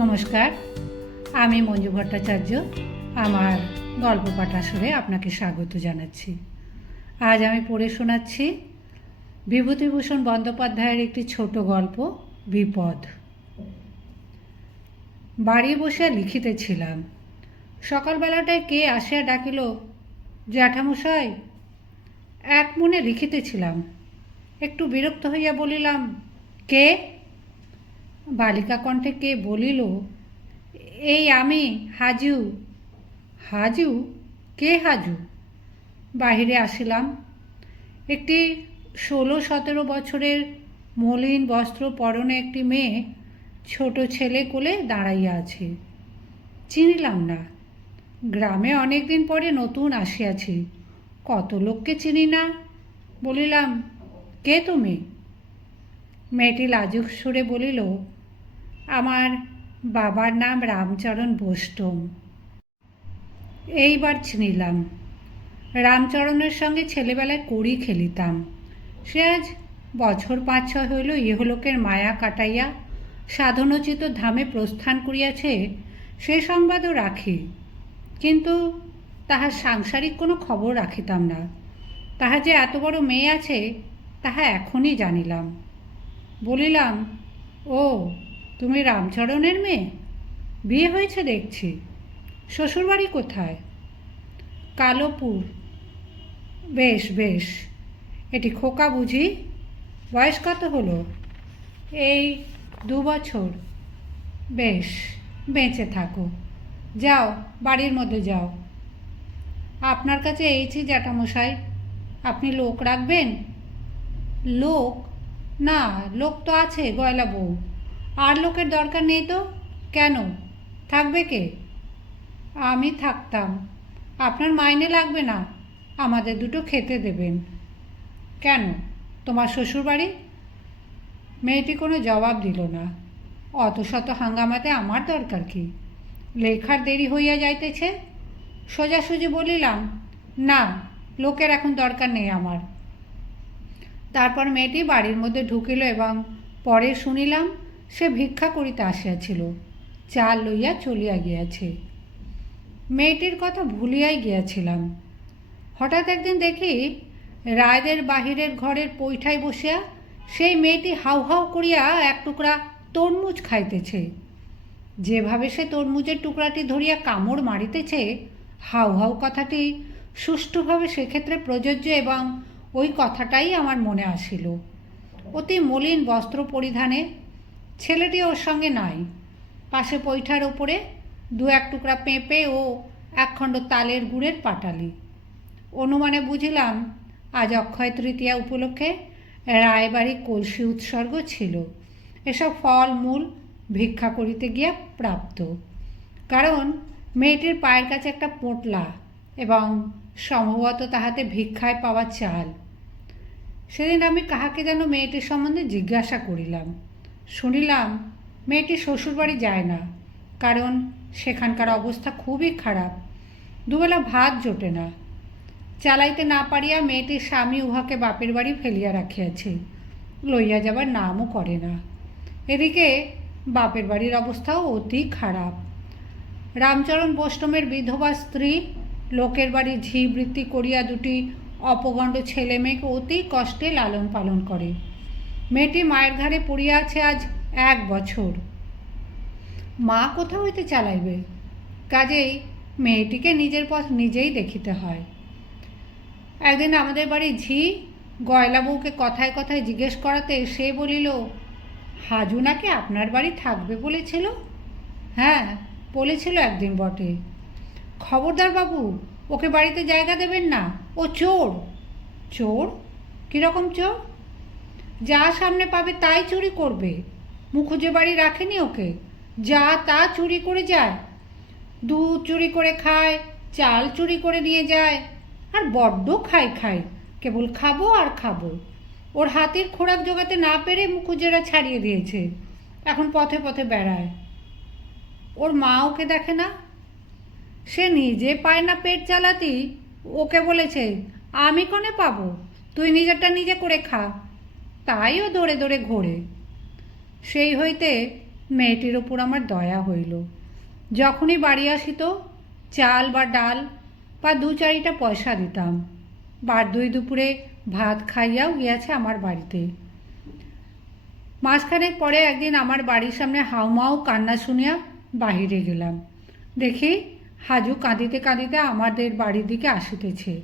নমস্কার, আমি মঞ্জু ভট্টাচার্য, আমার গল্প পাঠা আসরে আপনাকে স্বাগত জানাচ্ছি। আজ আমি পড়ে শোনাচ্ছি বিভূতিভূষণ বন্দ্যোপাধ্যায়ের একটি ছোট গল্প, বিপদ। বাড়ি বসে লিখিতেছিলাম, সকালবেলাটায় কে আসিয়া ডাকিল, জ্যাঠামশাই? এক মনে লিখিতেছিলাম, একটু বিরক্ত হইয়া বলিলাম, কে? বালিকা কণ্ঠে কে বলিল, এই আমি হাজু। হাজু? কে হাজু? বাহিরে আসিলাম। একটি ষোলো সতেরো বছরের মলিন বস্ত্র পরনে একটি মেয়ে ছোট ছেলে কোলে দাঁড়াইয়া আছে। চিনিলাম না। গ্রামে অনেক দিন পরে নতুন আসিয়াছি। কত লোককে চিনি না? বলিলাম, কে তুমি? মেয়েটি লাজুক সুরে বলিল আমার বাবার নাম রামচরণ বোষ্টম এইবার চিনিলাম রামচরণের সঙ্গে ছেলেবেলায় কড়ি খেলিতাম। সে আজ বছর পাঁচ ছয় হইল ইহলোকের মায়া কাটাইয়া সাধনোচিত ধামে প্রস্থান করিয়াছে, সে সংবাদও রাখি। কিন্তু তাহার সাংসারিক কোনো খবর রাখিতাম না। তাহার যে এত বড় মেয়ে আছে, তাহা এখনই জানিলাম। বলিলাম, ও তুমি রামচরণের মেয়ে? বিয়ে হয়েছে দেখছি। শ্বশুরবাড়ি কোথায়? কালোপুর। বেশ বেশ। এটি খোকা বুঝি? বয়স কত হলো? এই দু বছর। বেশ, বেঁচে থাকো। যাও, বাড়ির মধ্যে যাও। আপনার কাছে এইছি জ্যাঠামশাই। আপনি লোক রাখবেন? লোক? না, লোক তো আছে, গয়লা বউ। আর লোকের দরকার নেই তো? কেন? থাকবে কে? আমি থাকতাম। আপনার মাইনে লাগবে না। আমাদের দুটো খেতে দেবেন। কেন? তোমার শ্বশুরবাড়ি? মেয়েটি কোনো জবাব দিল না। অত শত হাঙ্গামাতে আমার দরকার কি? লেখার দেরি হইয়া যাইতেছে? সোজাসুজি বলিলাম, না, লোকের এখন দরকার নেই আমার। তারপর মেয়েটি বাড়ির মধ্যে ঢুকিল এবং পরে শুনিলাম সে ভিক্ষা করিতে আসিয়াছিল, চাল লইয়া চলিয়া গিয়াছে। মেয়েটির কথা ভুলিয়াই গিয়াছিলাম। হঠাৎ একদিন দেখি রায়দের বাহিরের ঘরের পৈঠায় বসিয়া সেই মেয়েটি হাউ হাউ করিয়া এক টুকরা তরমুজ খাইতেছে। যেভাবে সে তরমুজের টুকরাটি ধরিয়া কামড় মারিতেছে, হাউ হাউ কথাটি সুষ্ঠুভাবে সেক্ষেত্রে প্রযোজ্য এবং ওই কথাটাই আমার মনে আসিল। অতি মলিন বস্ত্র পরিধানে ছেলেটি ওর সঙ্গে নাই পাশে পৈঠার ওপরে দু এক টুকরা পেঁপে ও একখণ্ড তালের গুড়ের পাটালি। অনুমানে বুঝিলাম, আজ অক্ষয় তৃতীয়া উপলক্ষে রায়বাড়ি কলসি উৎসর্গ ছিল। এসব ফল, মূল ভিক্ষা করিতে গিয়া প্রাপ্ত। কারণ মেয়েটির পায়ের কাছে একটা পোটলা এবং সম্ভবত তাহাতে ভিক্ষায় পাওয়া চাল। সেদিন আমি কাহাকে যেন মেয়েটির সম্বন্ধে জিজ্ঞাসা করিলাম। শুনিলাম মেয়েটি শ্বশুরবাড়ি যায় না, কারণ সেখানকার অবস্থা খুবই খারাপ। দুবেলা ভাত জোটে না। চালাইতে না পারিয়া মেয়েটির স্বামী উহাকে বাপের বাড়ি ফেলিয়া রাখিয়াছে, লইয়া যাবার নামও করে না। এদিকে বাপের বাড়ির অবস্থাও অতি খারাপ। রামচরণ বৈষ্ণবের বিধবা স্ত্রী, লোকের বাড়ি ঝি বৃত্তি করিয়া দুটি অপগণ্ড ছেলে মেয়েকে অতি কষ্টে লালন পালন করে। মেয়েটি মায়ের ঘাড়ে পড়িয়া আছে আজ এক বছর। মা কোথা হইতে চালাইবে? কাজেই মেয়েটিকে নিজের পথ নিজেই দেখিতে হয়। একদিন আমাদের বাড়ি ঝি গয়লা বউকে কথায় কথায় জিজ্ঞেস করাতে সে বলিল, হাজু নাকি আপনার বাড়ি থাকবে বলেছিল? হ্যাঁ বলেছিল একদিন বটে। খবরদার বাবু, ওকে বাড়িতে জায়গা দেবেন না। ও চোর। চোর? কীরকম চোর? যা সামনে পাবে তাই চুরি করবে। মুখুজে বাড়ি রাখেনি ওকে। যা তা চুরি করে যায়। দুধ চুরি করে খায়, চাল চুরি করে নিয়ে যায়, আর বড্ড খাই খাই কেবল খাব আর খাব। ওর হাতের খোরাক জোগাতে না পেরে মুখুজেরা ছাড়িয়ে দিয়েছে। এখন পথে পথে বেড়ায়। ওর মা ওকে দেখে না? সে নিজে পায় না পেট চালাতি। ওকে বলেছে, আমি কনে পাবো? তুই নিজেরটা নিজে করে খা। তাই ও দৌড়ে দৌড়ে ঘোরে। সেই হইতে মেয়েটির ওপর আমার দয়া হইল। যখনই বাড়ি আসিত, চাল বা ডাল বা দু চারিটা পয়সা দিতাম। বার দুই দুপুরে ভাত খাইয়াও গিয়াছে আমার বাড়িতে। মাসখানেক পরে একদিন আমার বাড়ির সামনে হাউমাউ কান্না শুনিয়া বাহিরে গেলাম। দেখি হাজু কাঁদিতে কাঁদিতে আমাদের বাড়ির দিকে আসিতেছে।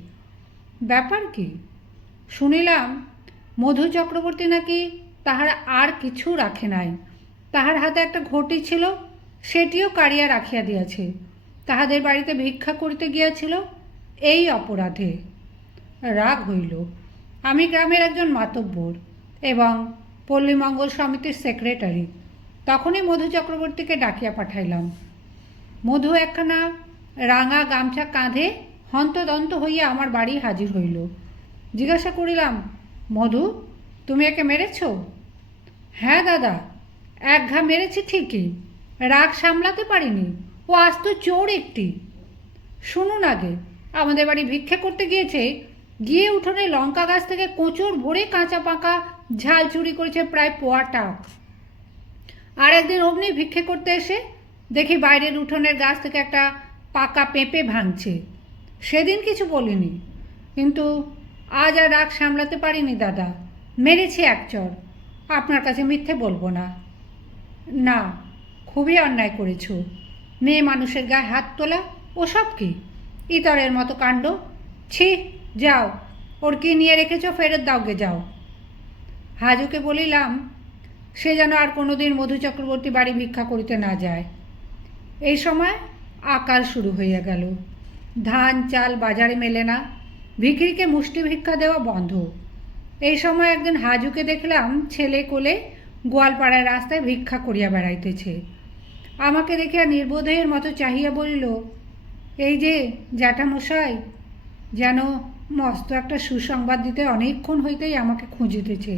ব্যাপার কি? শুনিলাম মধু চক্রবর্তী নাকি তাহার আর কিছু রাখে নাই। তাহার হাতে একটা ঘটি ছিল, সেটিও কাড়িয়া রাখিয়া দিয়াছে। তাহাদের বাড়িতে ভিক্ষা করিতে গিয়াছিল এই অপরাধে। রাগ হইল। আমি গ্রামের একজন মাতব্বর এবং পল্লীমঙ্গল সমিতির সেক্রেটারি। তখনই মধু চক্রবর্তীকে ডাকিয়া পাঠাইলাম। মধু একখানা রাঙা গামছা কাঁধে হন্তদন্ত হইয়া আমার বাড়ি হাজির হইল। জিজ্ঞাসা করিলাম মধু, তুমি একে মেরেছ? হ্যাঁ দাদা, এক ঘা মেরেছি ঠিকই, রাগ সামলাতে পারিনি, ও আজ তো চোর একটি। শুনুন আগে, আমাদের বাড়ি ভিক্ষে করতে গিয়েছে, গিয়ে উঠোনে লঙ্কা গাছ থেকে কোচর ভরে কাঁচা পাকা ঝাল চুরি করেছে প্রায় পোয়াটা। আর একদিন অমনি ভিক্ষে করতে এসে দেখি বাইরের উঠোনের গাছ থেকে একটা পাকা পেঁপে ভাঙছে। সেদিন কিছু বলিনি, কিন্তু আজ আর রাগ সামলাতে পারিনি, দাদা। মেরেছি এক চর। আপনার কাছে মিথ্যে বলব না। না, খুবই অন্যায় করেছ। মেয়ে মানুষের গায়ে হাত তোলা, ওসব কি? ইতরের মতো কাণ্ড? ছি, যাও। ওর কি নিয়ে রেখেছো, ফেরত দাওগে যাও। হাজুকে বলিলাম, সে যেন আর কোনোদিন মধু চক্রবর্তী বাড়ি ভিক্ষা করিতে না যায়। এই সময় আকাল শুরু হইয়া গেল। ধান, চাল বাজারে মেলে না। ভিখিরিকে মুষ্টি ভিক্ষা দেওয়া বন্ধ। এই সময় একদিন হাজুকে দেখলাম ছেলে কোলে গোয়ালপাড়ার রাস্তায় ভিক্ষা করিয়া বেড়াইতেছে। আমাকে দেখিয়া নির্বোধের মতো চাহিয়া বলিল, এই যে, জ্যাঠামশাই, যেন মস্ত একটা সুসংবাদ দিতে অনেকক্ষণ হইতেই আমাকে খুঁজিতেছে।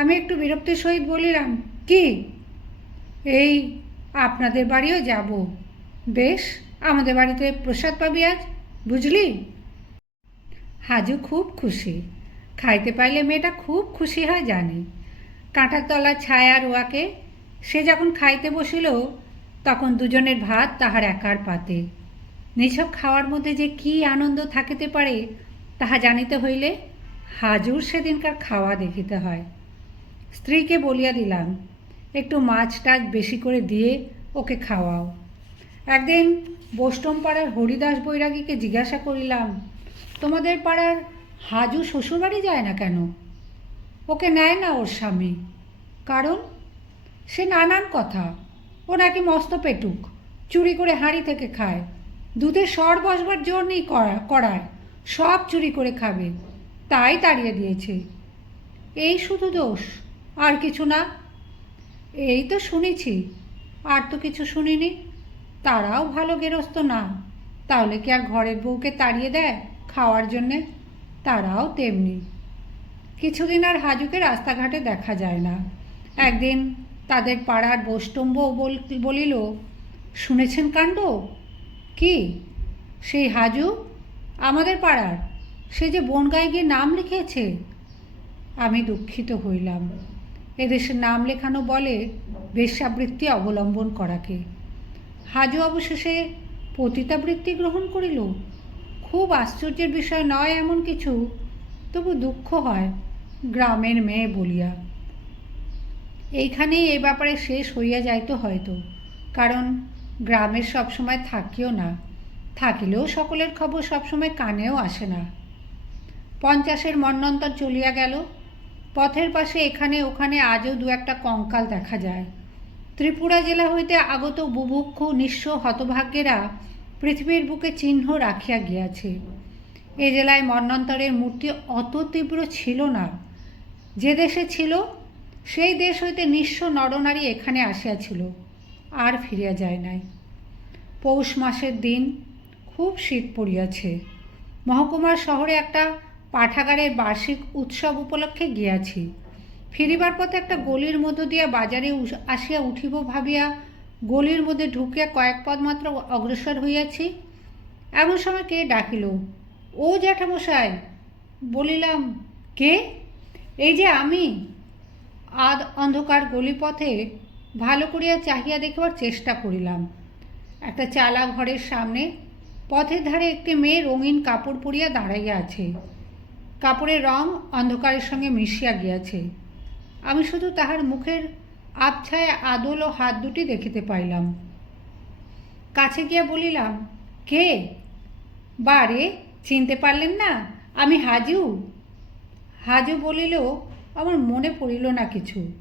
আমি একটু বিরক্তির সহিত বলিলাম, কি? এই আপনাদের বাড়িও যাব। বেশ, আমাদের বাড়িতে প্রসাদ পাবি আজ, বুঝলি? হাজু খুব খুশি। খাইতে পাইলে মেয়েটা খুব খুশি হয় জানি। কাঁটার তলার ছায়া রোয়াকে সে যখন খাইতে বসিল, তখন দুজনের ভাত তাহার একার পাতে। নিছক খাওয়ার মধ্যে যে কি আনন্দ থাকিতে পারে, তাহা জানিতে হইলে হাজুর সেদিনকার খাওয়া দেখিতে হয়। স্ত্রীকে বলিয়া দিলাম, একটু মাছ টাছ বেশি করে দিয়ে ওকে খাওয়াও। একদিন বোষ্টম পাড়ার হরিদাস বৈরাগীকে জিজ্ঞাসা করিলাম তোমাদের পাড়ার হাজু শ্বশুরবাড়ি যায় না কেন? ওকে নেয় না ওর স্বামী। কারণ? সে নানান কথা। ও নাকি মস্ত পেটুক। চুরি করে হাঁড়ি থেকে খায়। দুধে সর বসবার জোর নেই করা- করায়। সব চুরি করে খাবে। তাই তাড়িয়ে দিয়েছে। এই শুধু দোষ। আর কিছু না। এই তো শুনেছি। আর তো কিছু শুনিনি। তারাও ভালো গেরস্ত না। তাহলে কি আর ঘরের বউকে তাড়িয়ে দেয়? খাওয়ার জন্যে তারাও তেমনি। কিছুদিন আর হাজুকে রাস্তাঘাটে দেখা যায় না। একদিন তাদের পাড়ার বৈষ্টম্য বল- বলিল, শুনেছেন কাণ্ড? কি? সেই হাজু? আমাদের পাড়ার? সে যে বনগায় গিয়ে নাম লিখেছে আমি দুঃখিত হইলাম। এদেশে নাম লেখানো বলে বেশ্যাবৃত্তি অবলম্বন করাকে। হাজু অবশেষে পতিতাবৃত্তি গ্রহণ করিল। খুব আশ্চর্যের বিষয় নয় এমন কিছু? তবু দুঃখ হয়, গ্রামের মেয়ে বলিয়া। এইখানেই এ ব্যাপারে শেষ হইয়া যাইতো হয়তো, কারণ গ্রামের সবসময় থাকিও না। থাকিলেও সকলের খবর সবসময় কানেও আসে না। পঞ্চাশের মন্নন্তর চলিয়া গেল। পথের পাশে এখানে ওখানে আজও দু একটা কঙ্কাল দেখা যায়। ত্রিপুরা জেলা হইতে আগত বুভুক্ষু নিঃস্ব হতভাগ্যেরা পৃথিবীর বুকে চিহ্ন রাখিয়া গিয়াছে। এ জেলায় মন্নন্তরের মূর্তি অত তীব্র ছিল না। যে দেশে ছিল, সেই দেশ হইতে নিঃস্ব নরনারী এখানে আসিয়াছিল, আর ফিরিয়া যায় নাই। পৌষ মাসের দিন খুব শীত পড়িয়াছে। মহকুমার শহরে একটা পাঠাগারের বার্ষিক উৎসব উপলক্ষে গিয়াছি। ফিরিবার পথে একটা গলির মধ্য দিয়া বাজারে আসিয়া উঠিব ভাবিয়া গলির মধ্যে ঢুকিয়া কয়েক পদ মাত্র অগ্রসর হইয়াছি। এমন সময় কে ডাকিল? ও জ্যাঠামশাই বলিলাম, কে? এই যে আমি। আদ অন্ধকার গলিপথে ভালো করিয়া চাহিয়া দেখিবার চেষ্টা করিলাম। একটা চালা ঘরের সামনে পথের ধারে একটি মেয়ে রঙিন কাপড় পরিয়া দাঁড়াইয়া আছে। কাপড়ের রং অন্ধকারের সঙ্গে মিশিয়া গিয়াছে। আমি শুধু তাহার মুখের আবছায় আদল ও হাত দুটি দেখিতে পাইলাম। কাছে গিয়া বলিলাম, কে? বারে, চিনতে পারলেন না? আমি হাজু। হাজু বলিল, আমার মনে পড়িল না কিছু।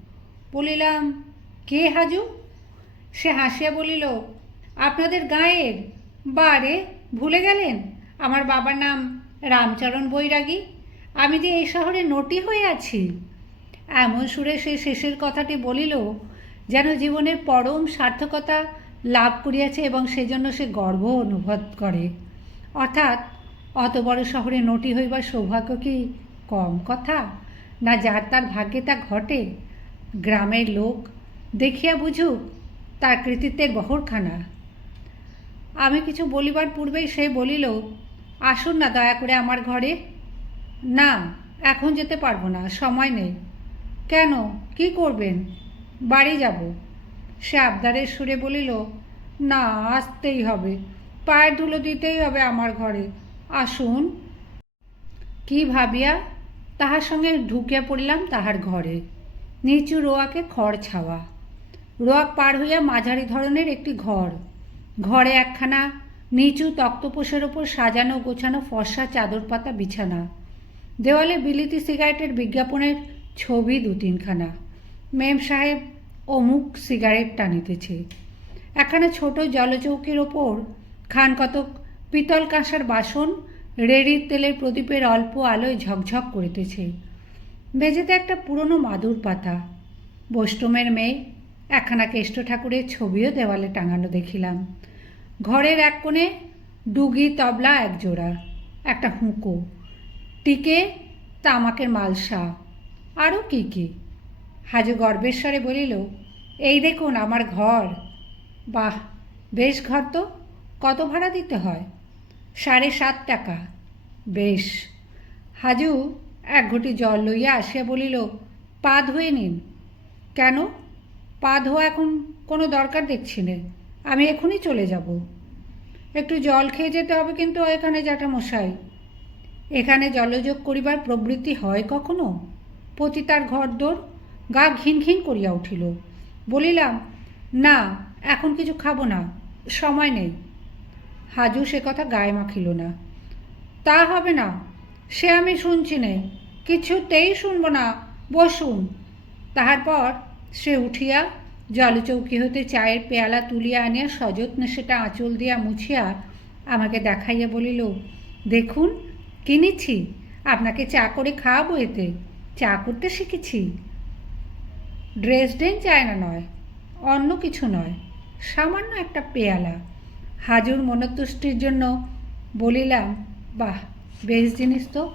বলিলাম, কে হাজু? সে হাসিয়া বলিল, আপনাদের গাঁয়ের বারে ভুলে গেলেন? আমার বাবার নাম রামচরণ বৈরাগী। আমি যে এই শহরে নটি হয়ে আছি। এমন সুরে সে শেষের কথাটি বলিল, যেন জীবনের পরম সার্থকতা লাভ করিয়াছে এবং সেজন্য সে গর্ব অনুভব করে। অর্থাৎ, অত বড় শহরে নটি হইবার সৌভাগ্য কি কম কথা? না যার তার ভাগ্যে তা ঘটে? গ্রামের লোক দেখিয়া বুঝুক, তার কৃতিত্বের বহরখানা আমি কিছু বলিবার পূর্বেই সে বলিল, আসুন না দয়া করে আমার ঘরে। না, এখন যেতে পারব না, সময় নেই। কেন? কি করবেন? বাড়ি যাব। সে আবদারের সুরে বলিল, না, আসতেই হবে। পায়ের ধুলো দিতেই হবে আমার ঘরে। আসুন। কি ভাবিয়া? তাহার সঙ্গে ঢুকিয়া পড়িলাম তাহার ঘরে। নিচু রোয়াকে খড় ছাওয়া। রোয়াক পার হইয়া মাঝারি ধরনের একটি ঘর। ঘরে একখানা নিচু তক্তপোষের ওপর সাজানো গোছানো ফর্সা চাদর পাতা বিছানা। দেওয়ালে বিলিতি সিগারেটের বিজ্ঞাপনের ছবি দু তিনখানা মেম সাহেব অমুক সিগারেট টানিতেছে। একখানা ছোট জলচৌকির ওপর খান কতক পিতল কাঁসার বাসন রেড়ির তেলের প্রদীপের অল্প আলোয় ঝকঝক করিতেছে। মেঝেতে একটা পুরনো মাদুর পাতা। বৈষ্ণবের মেয়ে একখানা কেষ্ট ঠাকুরের ছবিও দেওয়ালে টাঙানো দেখিলাম। ঘরের এক কোণে ডুগি তবলা এক জোড়া একটা হুঁকো। টিকে তামাকের মালসা। আরও কি কি? হাজু গর্বেশ্বরে বলিল, এই দেখুন আমার ঘর। বাহ, বেশ ঘর তো, কত ভাড়া দিতে হয়? সাড়ে সাত টাকা। বেশ। হাজু এক ঘটি জল লইয়া আসিয়া বলিল, পা ধুয়ে নিন। কেন? পা ধোয়া এখন কোনো দরকার দেখছি নে। আমি এখনই চলে যাব। একটু জল খেয়ে যেতে হবে কিন্তু এখানে জ্যাঠামশাই। এখানে জলযোগ করিবার প্রবৃত্তি হয় কখনো? পতিতার ঘরদোর গা ঘিন ঘিন করিয়া উঠিল। বলিলাম, না, এখন কিছু খাব না, সময় নেই। হাজু সে কথা গায়ে মাখিল না। তা হবে না, সে আমি শুনছি নে, কিছুতেই শুনব না, বসুন। তাহার পর সে উঠিয়া জলচৌকি হতে চায়ের পেয়ালা তুলিয়া আনিয়া সযত্নে সেটা আঁচল দিয়া মুছিয়া আমাকে দেখাইয়া বলিল, দেখুন, কিনেছি, আপনাকে চা করে খাওয়াবো এতে। চা করতে শিখেছি। ড্রেসডেন চায়না নয়, অন্য কিছু নয়, সামান্য একটা পেয়ালা। হাজুর মনতুষ্টির জন্য বলিলাম, বাহ, বেশ জিনিস তো।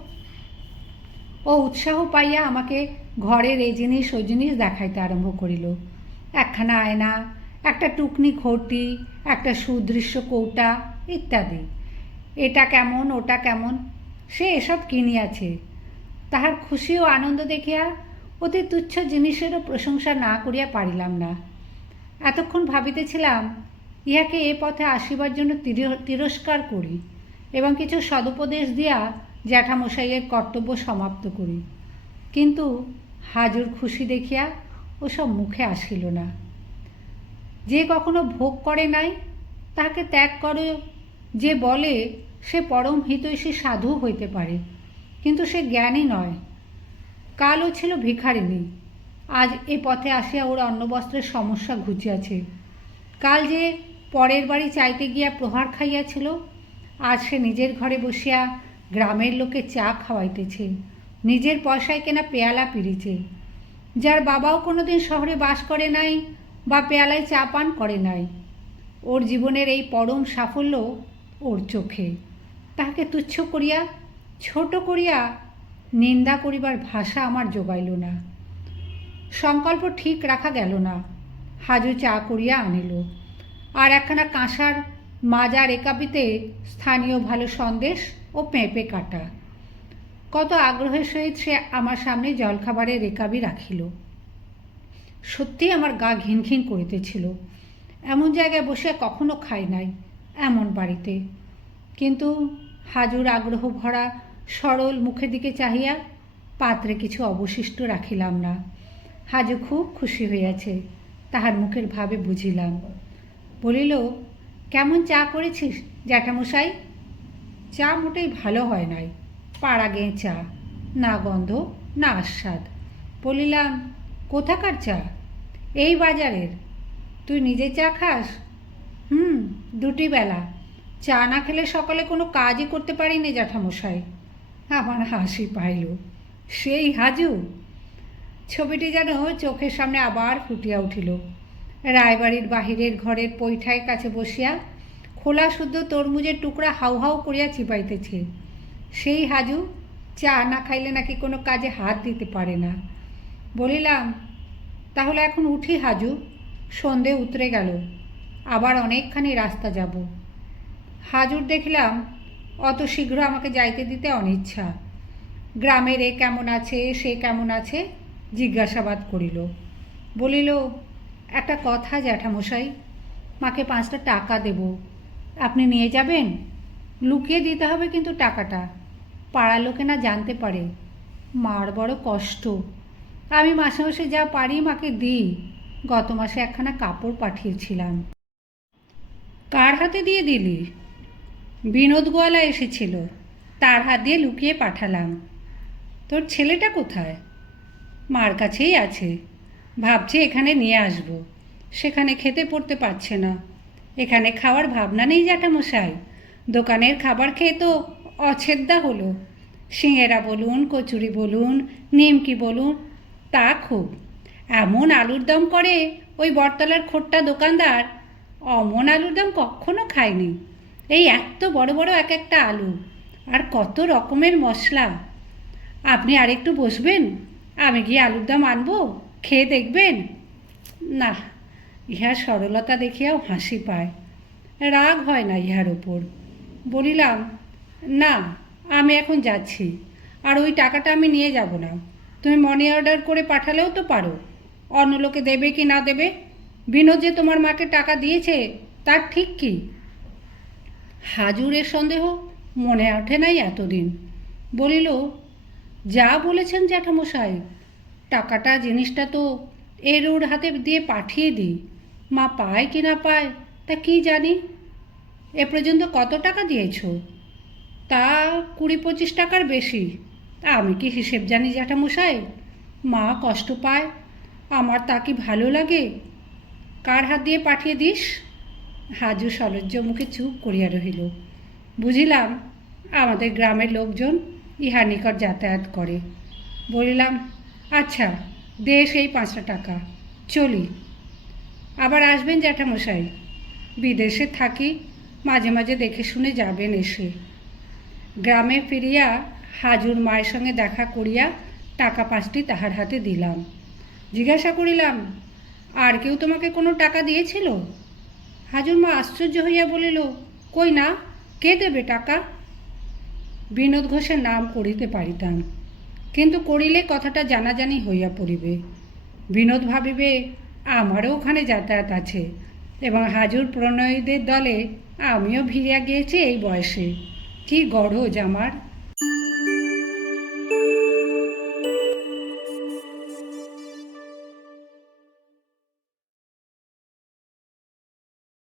ও উৎসাহ পাইয়া আমাকে ঘরের এই জিনিস, ওই জিনিস দেখাইতে আরম্ভ করিল। একখানা আয়না, একটা টুকনি ঘটি একটা সুদৃশ্য কৌটা ইত্যাদি। এটা কেমন, ওটা কেমন, সে এসব কিনিয়াছে। তাহার খুশি ও আনন্দ দেখিয়া অতি তুচ্ছ জিনিসেরও প্রশংসা না করিয়া পারিলাম না। এতক্ষণ ভাবিতেছিলাম, ইহাকে এ পথে আসিবার জন্য তির- তিরস্কার করি এবং কিছু সদুপদেশ দিয়া জ্যাঠামশাইয়ের কর্তব্য সমাপ্ত করি। কিন্তু হাজুর খুশি দেখিয়া ওসব মুখে আসিল না। যে কখনো ভোগ করে নাই, তাহাকে ত্যাগ করে যে বলে সে পরম হিতৈষী সাধু হইতে পারে। কিন্তু সে জ্ঞানী নয়। কালও ছিল ভিখারিণী। আজ এ পথে আসিয়া ওর অন্নবস্ত্রের সমস্যা ঘুচিয়াছে। কাল যে পরের বাড়ি চাইতে গিয়া প্রহার খাইয়াছিল, আজ সে নিজের ঘরে বসিয়া গ্রামের লোকে চা খাওয়াইতেছে, নিজের পয়সায় কেনা পেয়ালা পিড়িছে। যার বাবাও কোনোদিন শহরে বাস করে নাই বা পেয়ালায় চা পান করে নাই। ওর জীবনের এই পরম সাফল্য ওর চোখে। তাহাকে তুচ্ছ করিয়া ছোট করিয়া নিন্দা করিবার ভাষা আমার জোগাইল না। সংকল্প ঠিক রাখা গেল না। হাজু চা করিয়া আনিল। আর একখানা কাঁসার মাজা রেকাবিতে স্থানীয় ভালো সন্দেশ ও পেঁপে কাটা। কত আগ্রহের সহিত সে আমার সামনে জলখাবারের রেকাবি রাখিল। সত্যিই আমার গা ঘিন ঘিন করিতেছিল। এমন জায়গায় বসে কখনো খাই নাই, এমন বাড়িতে। কিন্তু হাজুর আগ্রহ ভরা সরল মুখের দিকে চাহিয়া পাত্রে কিছু অবশিষ্ট রাখিলাম না। হাজু খুব খুশি হইয়াছে, তাহার মুখের ভাবে বুঝিলাম। বলিল, কেমন চা করেছিস, জ্যাঠামশাই? চা মোটেই ভালো হয় নাই, পাড়া গেঁ চা, না গন্ধ, না আস্বাদ। বলিলাম, কোথাকার চা? এই বাজারের। তুই নিজে চা খাস? হুম, দুটি বেলা। চা না খেলে সকালে কোনো কাজই করতে পারি না জ্যাঠামশাই। আমার হাসি পাইল। সেই হাজু, ছবিটি যেন চোখের সামনে আবার ফুটিয়া উঠিল। রায়বাড়ির বাহিরের ঘরের পৈঠায় কাছে বসিয়া খোলা শুদ্ধ তরমুজের টুকরা হাউ হাউ করিয়া চিপাইতেছে সেই হাজু, চা না খাইলে নাকি কোনো কাজে হাত দিতে পারে না। বলিলাম, তাহলে এখন উঠি হাজু, সন্ধে উতরে গেল, আবার অনেকখানি রাস্তা যাব। হাজুর দেখলাম অত শীঘ্র আমাকে যাইতে দিতে অনিচ্ছা। গ্রামের এ কেমন আছে, সে কেমন আছে? জিজ্ঞাসাবাদ করিল। বলিল, একটা কথা জ্যাঠামশাই, মাকে পাঁচটা টাকা দেব। আপনি নিয়ে যাবেন? লুকিয়ে দিতে হবে কিন্তু টাকাটা। পাড়ার লোকে না জানতে পারে। মার বড় কষ্ট। আমি মাসে মাসে যা পারি মাকে দিই। গত মাসে একখানা কাপড় পাঠিয়েছিলাম। কার হাতে দিয়ে দিলি? বিনোদ গোয়ালা এসেছিল। তার হাত দিয়ে লুকিয়ে পাঠালাম। তোর ছেলেটা কোথায়? মার কাছেই আছে। ভাবছে এখানে নিয়ে আসব। সেখানে খেতে পড়তে পারছে না। এখানে খাওয়ার ভাবনা নেই জ্যাঠামশাই। দোকানের খাবার খেয়ে তো অছেদ্দা হলো। সিঙেরা বলুন, কচুরি বলুন, নিমকি বলুন, তা খুব। এমন আলুর দম করে ওই বটতলার খোট্টা দোকানদার, অমন আলুর দম কখনো খায়নি। এই এত বড় বড় এক একটা আলু, আর কত রকমের মশলা। আপনি আরেকটু বসবেন? আমি গিয়ে আলুর দম আনব, খেয়ে দেখবেন? না, ইহার সরলতা দেখিয়াও হাসি পায়। রাগ হয় না ইহার ওপর। বলিলাম, না, আমি এখন যাচ্ছি, আর ওই টাকাটা আমি নিয়ে যাব না। তুমি মানি অর্ডার করে পাঠালেও তো পারো। অন্য লোকে দেবে কি না দেবে? বিনোদ যে তোমার মাকে টাকা দিয়েছে, তার ঠিক কি? হাজুরের সন্দেহ মনে ওঠে নাই এতদিন। বলিল, যা বলেছেন জ্যাঠামশাই, টাকাটা জিনিসটা তো এর ওর হাতে দিয়ে পাঠিয়ে দিই। মা পায় কি না পায়, তা কি জানি? এ পর্যন্ত কত টাকা দিয়েছ? তা কুড়ি পঁচিশ টাকার বেশি। আমি কি হিসেব জানি জ্যাঠামশাই? মা কষ্ট পায়, আমার তা কি ভালো লাগে? কার হাত দিয়ে পাঠিয়ে দিস? হাজু সলজ্জ মুখে চুপ করিয়া রহিল। বুঝিলাম, আমাদের গ্রামের লোকজন ইহার নিকট যাতায়াত করে। বলিলাম আচ্ছা দে সেই পাঁচটা টাকা, চলি। আবার আসবেন জ্যাঠামশাই। বিদেশে থাকি, মাঝে মাঝে দেখে শুনে যাবেন এসে। গ্রামে ফিরিয়া হাজুর মায়ের সঙ্গে দেখা করিয়া টাকা পাঁচটি তাহার হাতে দিলাম। জিজ্ঞাসা করিলাম, আর কেউ তোমাকে কোনো টাকা দিয়েছিল? হাজুর মা আশ্চর্য হইয়া বলিল, কই না? কে দেবে টাকা? বিনোদ ঘোষের নাম করিতে পারিতাম, কিন্তু করিলে কথাটা জানাজানি হইয়া পড়িবে। বিনোদ ভাবিবে, আমারও ওখানে যাতায়াত আছে এবং হাজুর প্রণয়ীদের দলে আমিও ভিড়িয়া গিয়েছি এই বয়সে। কি গরজ আমার!